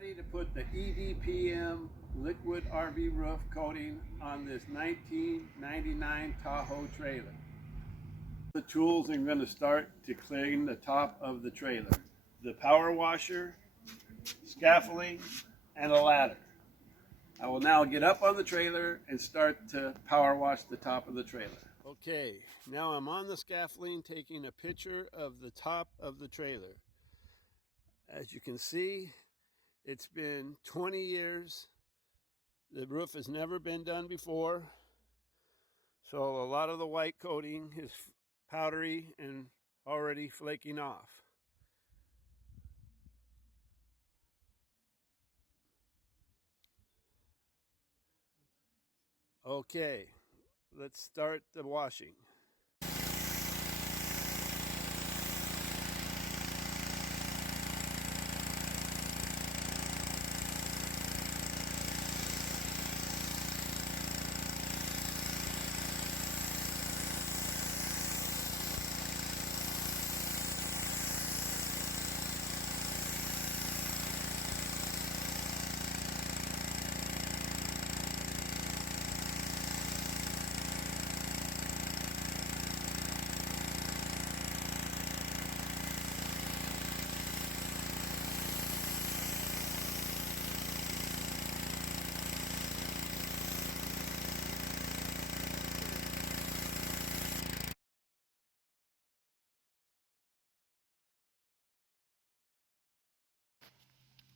Ready to put the EPDM Liquid RV Roof coating on this 1999 Tahoe trailer. The tools I'm going to start to clean the top of the trailer. The power washer, scaffolding, and a ladder. I will now get up on the trailer and start to power wash the top of the trailer. Okay, now I'm on the scaffolding taking a picture of the top of the trailer. As you can see, it's been 20 years. The roof has never been done before. So a lot of the white coating is powdery and already flaking off. Okay, let's start the washing.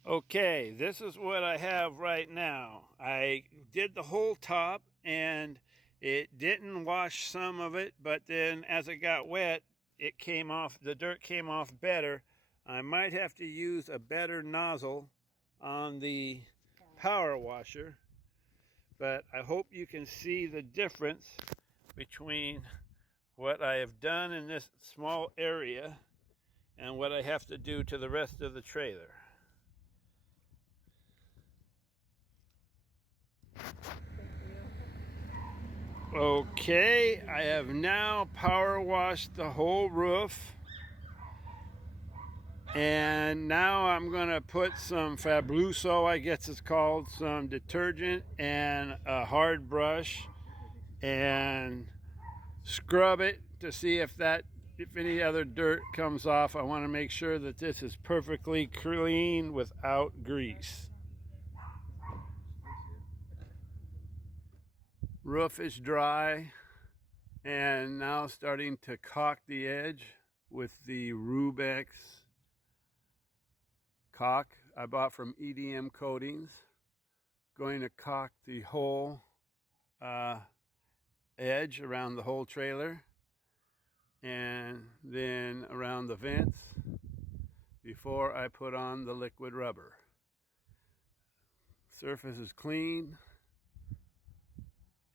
Okay, this is what I have right now. I did the whole top and it didn't wash some of it, but then as it got wet, it came off, the dirt came off better. I might have to use a better nozzle on the power washer, but I hope you can see the difference between what I have done in this small area and what I have to do to the rest of the trailer. Okay, I have now power washed the whole roof, and now I'm going to put some Fabuloso, I guess it's called, some detergent and a hard brush and scrub it to see if any other dirt comes off. I want to make sure that this is perfectly clean without grease. Roof is dry and now starting to caulk the edge with the Rubex caulk I bought from EPDM Coatings. Going to caulk the whole edge around the whole trailer and then around the vents before I put on the liquid rubber. Surface is clean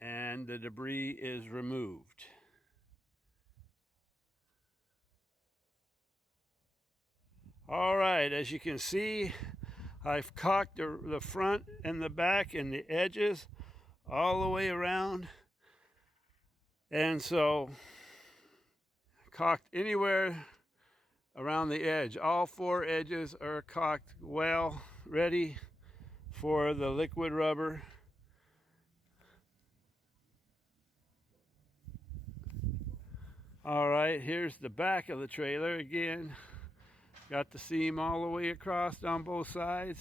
and the debris is removed. All right, as you can see, I've caulked the front and the back and the edges all the way around. And so, caulked anywhere around the edge. All four edges are caulked well, ready for the liquid rubber. All right, here's the back of the trailer again. Got the seam all the way across on both sides.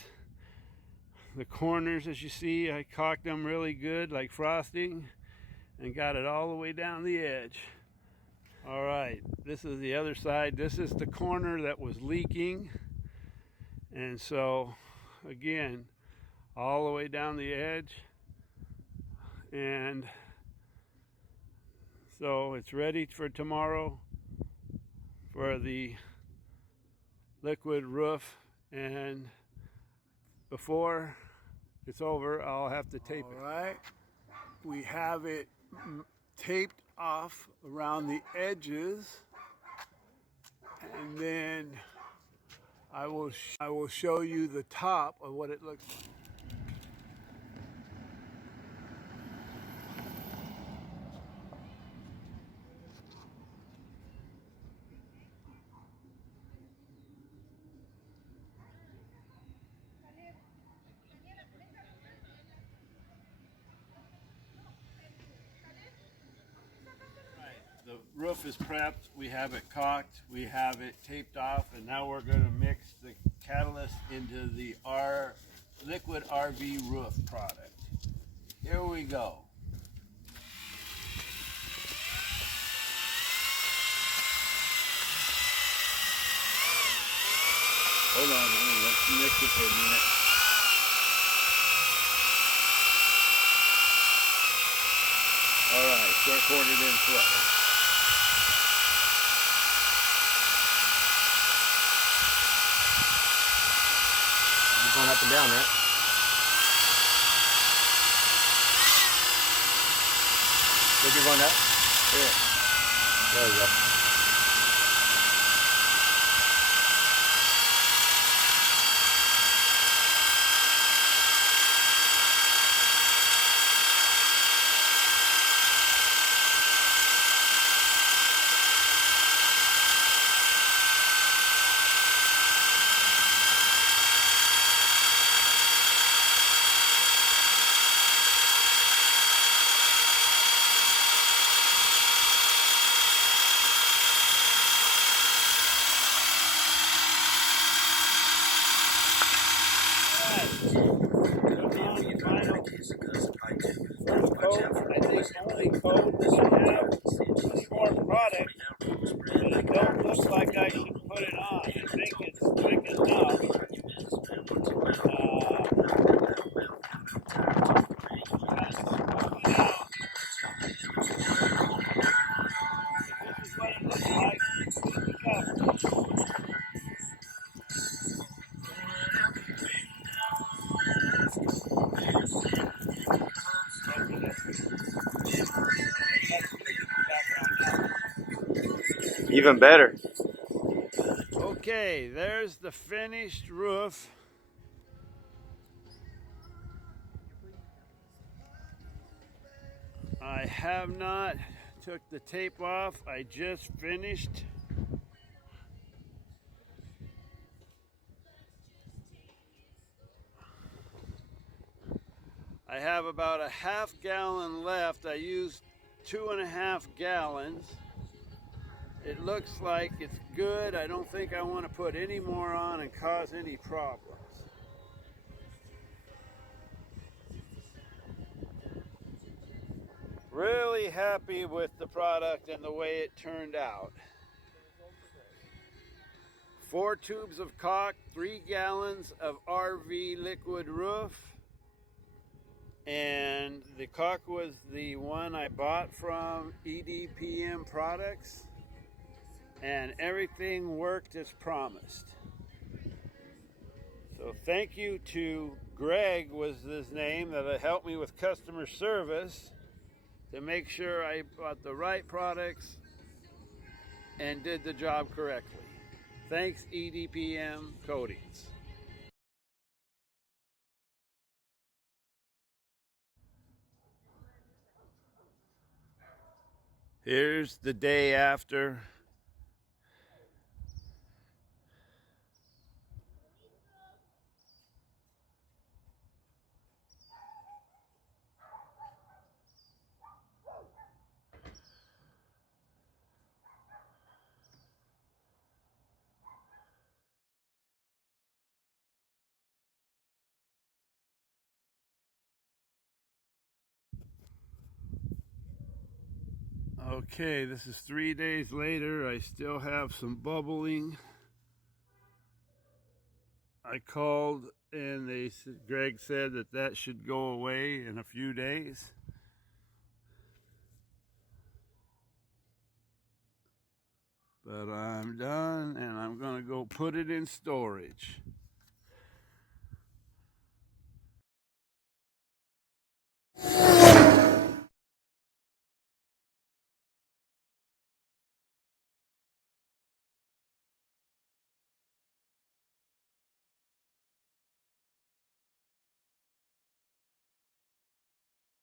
The corners, as you see, I caulked them really good, like frosting, and got it all the way down the edge. All right, this is the other side. This is the corner that was leaking. And so, again, all the way down the edge. And so it's ready for tomorrow for the liquid roof, and before it's over I'll have to tape it. All right, we have it taped off around the edges, and then I will show you the top of what it looks like. roof is prepped, we have it caulked, we have it taped off, and now we're going to mix the catalyst into the liquid RV roof product. Here we go. Hold on, let's mix it for a minute. Alright, start pouring it in slowly. You're going up and down, right? Think you're going up? Here. There we go. I think only coat should have plenty more product, but it don't look like I should put it on. I think it's thick enough. This is what it looks like. Even better. Okay, there's the finished roof. I have not took the tape off. I just finished. I have about a half gallon left. I used 2.5 gallons. It looks like it's good. I don't think I want to put any more on and cause any problems. Really happy with the product and the way it turned out. 4 tubes of caulk, 3 gallons of RV liquid roof. And the caulk was the one I bought from EPDM Products. And everything worked as promised. So thank you to Greg, was his name, that helped me with customer service to make sure I bought the right products and did the job correctly. Thanks, EPDM Coatings. Here's the day after. Okay, this is 3 days later. I still have some bubbling. I called and Greg said that should go away in a few days. But I'm done and I'm gonna go put it in storage.